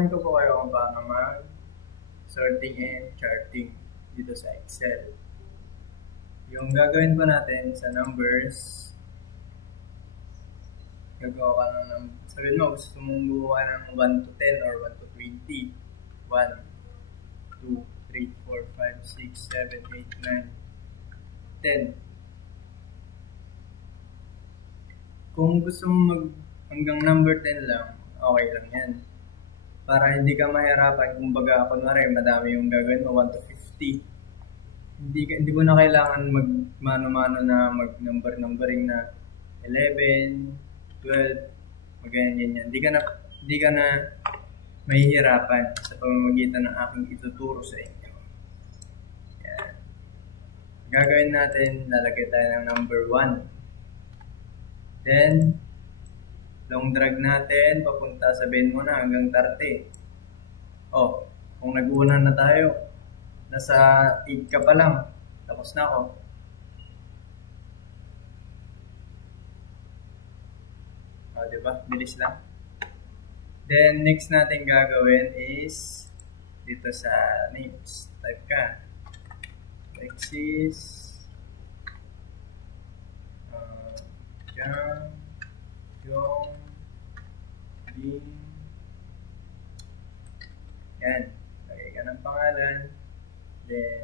tuturuan ko po kayo kung paano mag-sorting and charting dito sa Excel. Yung gagawin po natin sa numbers, gagawa ka lang ng, sabihin mo, gusto mong gumawa ng 1 to 10 or 1 to 20. 1, 2, 3, 4, 5, 6, 7, 8, 9, 10. Kung gusto mong hanggang number 10 lang, okay lang yan. Para hindi ka mahirapan, kumbaga, kunwari, madami yung gagawin mo, 1 to 50. Hindi mo na kailangan mag-mano-mano na mag-numbering na 11, 12, maganyan yan. Hindi ka na mahihirapan sa pamamagitan ng aking ituturo sa inyo. Yan. Gagawin natin, lalagay tayo ng number 1. Then, long drag natin, papunta, sabihin mo na hanggang 30. Oh, kung nag-una na tayo, nasa 8 ka pa lang, tapos na ako. Oh, diba? Bilis lang. Then, next natin gagawin is dito sa names. Type ka. Alexis. John. Yung. Dean. Yan. Lagay ka ng pangalan. Then,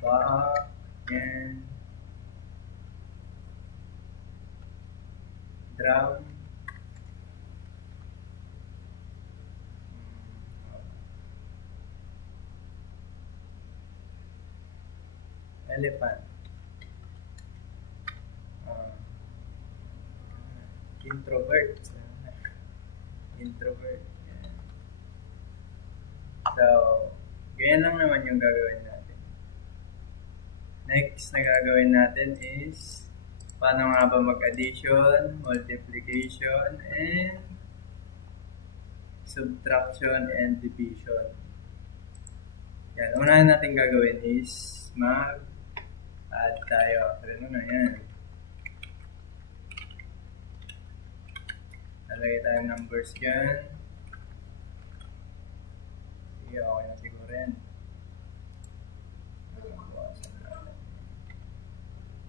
back. And drum. Elephant. Introvert. Introvert. Yan. So, ganyan lang naman yung gagawin natin. Next na gagawin natin is paano nga ba mag-addition, multiplication, and subtraction and division. Yan. Unahin natin gagawin is mag-add tayo. Sabi mo na yan. Lalagay tayo numbers dyan. Sige, okay na siguro yan.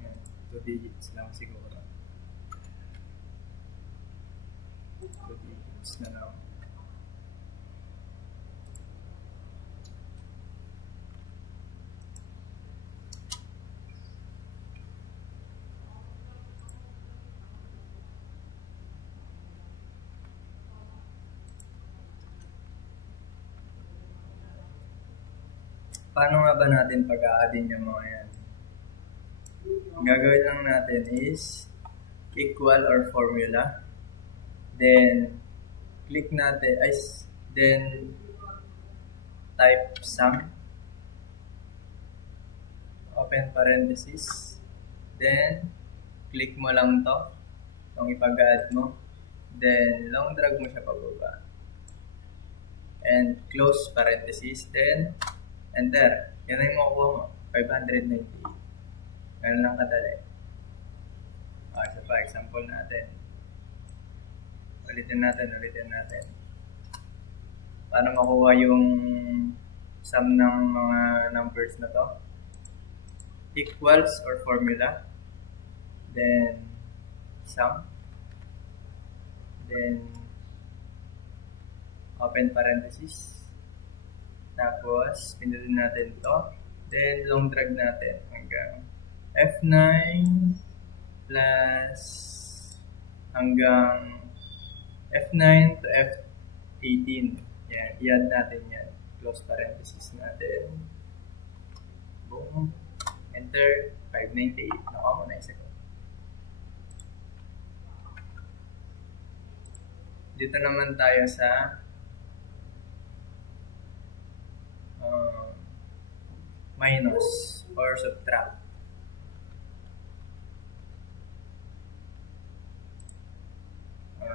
Yan, 2 digits lang siguro. 2 digits na lang. Paano nga ba natin pag-a-addin yung mga yan? Ang gagawin lang natin is equal or formula. Then, click natin, then type sum. Open parenthesis. Then, click mo lang to. Itong ipag-add mo. Then, long drag mo siya pababa. And close parenthesis. Then, enter. Yan na yung makukuha mo. 598. Ganun lang kadali. Isa pa, example natin. Ulitin natin. Paano makuha yung sum ng mga numbers na to? Equals or formula. Then, sum. Then, open parenthesis. Tapos, pindutin natin to. Then, long drag natin hanggang F9 plus hanggang F9 to F18. Yan, i-add natin yan. Close parenthesis natin. Boom. Enter. 598. Nakuha mo na isa ko. Dito naman tayo sa minus or subtract.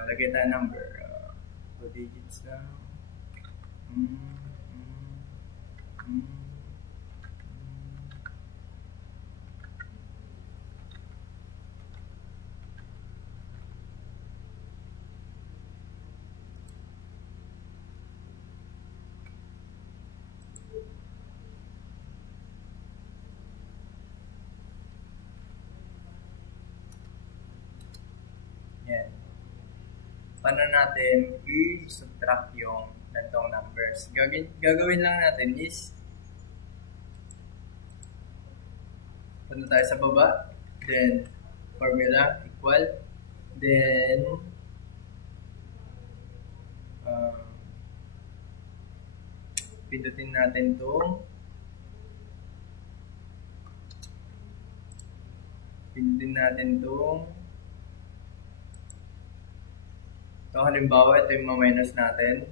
Lagay tayo number. 2 digits lang. paano natin i-subtract yung gantong numbers. Gagawin lang natin is punta tayo sa baba, then formula equal, then pindutin natin itong halimbawa ito yung minus natin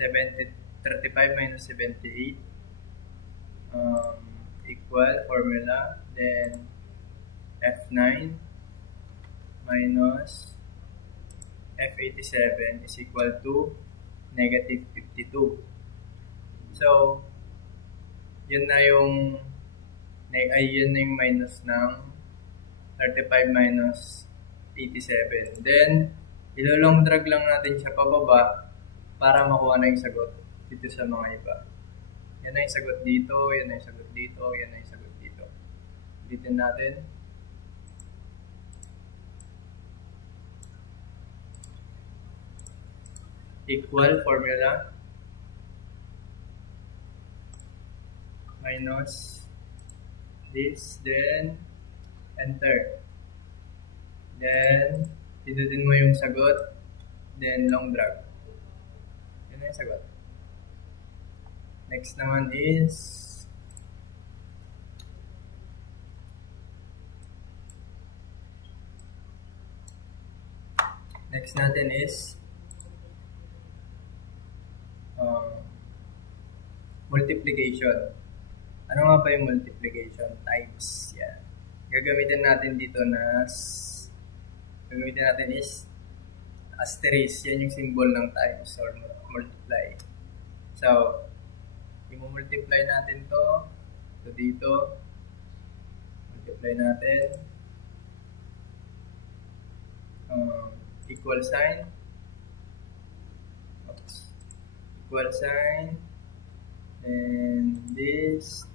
35 minus 78 equal formula, then F9 minus F87 is equal to negative 52. So yun na yung minus ng 35 minus 87. Then ilolong drag lang natin siya pababa para makuha na yung sagot dito sa mga iba. Yan na yung sagot dito, yan na yung sagot dito, yan na yung sagot dito. Ulitin natin. Equal formula minus this, then enter. Then pindutin mo yung sagot, then long drag. Yun na yung sagot. Next naman is multiplication. Ano nga ba yung multiplication? Times. Yan. Gagamitin natin is asterisk. Yan yung symbol ng times or multiply. So, i-multiply natin to dito. Multiply natin. Equal sign. Equal sign. And this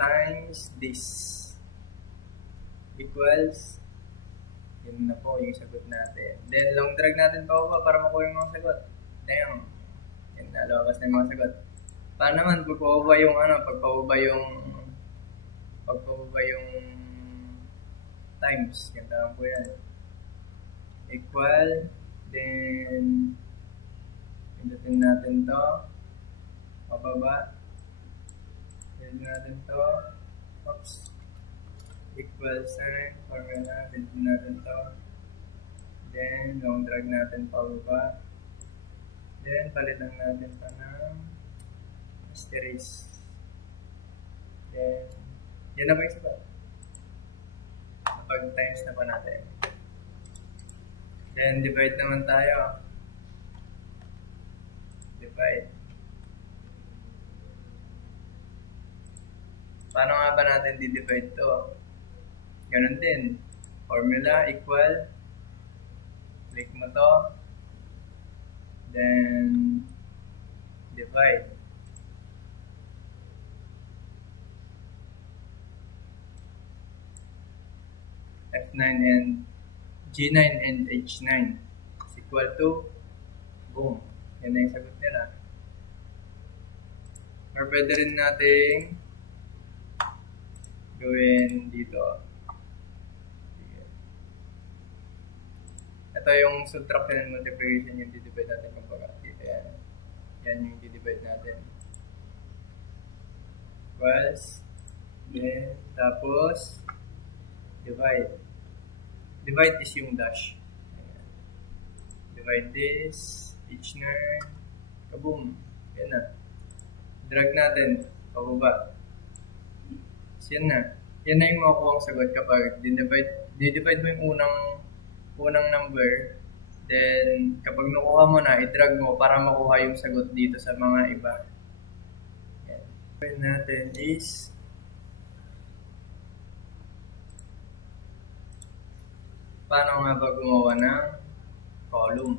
times this equals, yun na po yung sagot natin. Then long drag natin pa para makuha yung mga sagot. Damn. Yan na, lumabas na yung mga sagot. Paano naman pagpababa yung times. Ganda lang po yan. Equal, then pindutin natin to pababa. Pindutin natin to. Oops. Equal sign, formula, pindutin natin to. Then long drag natin pababa. Then palitan natin pa ng asterisk. Then yan na ba yung sagot? Napag-times na pa natin. Then divide naman tayo. Divide. Paano nga ba natin di-divide to? Ganun din. Formula equal. Click mo to. Then divide. F9 and G9 and H9 is equal to, boom. Yan na yung sagot nila. Or pwede rin natin gawin dito. Ito yung subtraction and multiplication, yung di-divide natin kumbaga. Dito yan. Yan yung di-divide natin. Equals. Then, tapos, divide. Divide is yung dash. Ayan. Divide this, H9, kaboom. Yan na. Drag natin, pababa. So, yan na. Yan na yung makukuha ang sagot kapag di-divide mo yung unang number. Then, kapag nakuha mo na, i-drag mo para makuha yung sagot dito sa mga iba. Yan. Gawin natin is paano nga ba gumawa ng column?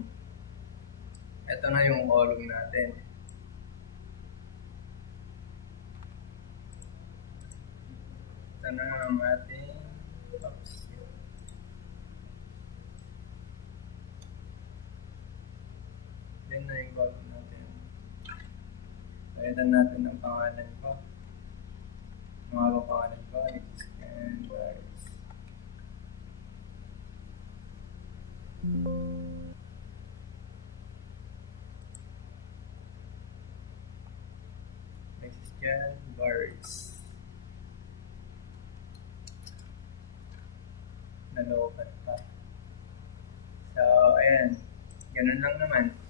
Ito na yung column natin. Ito na ang ating na yung bago natin. Palitan natin ang pangalan ko. Mga ba pangalan ko? Mexican Virus. Mexican Virus. Nalobat pa. So, ayan. Ganun lang naman.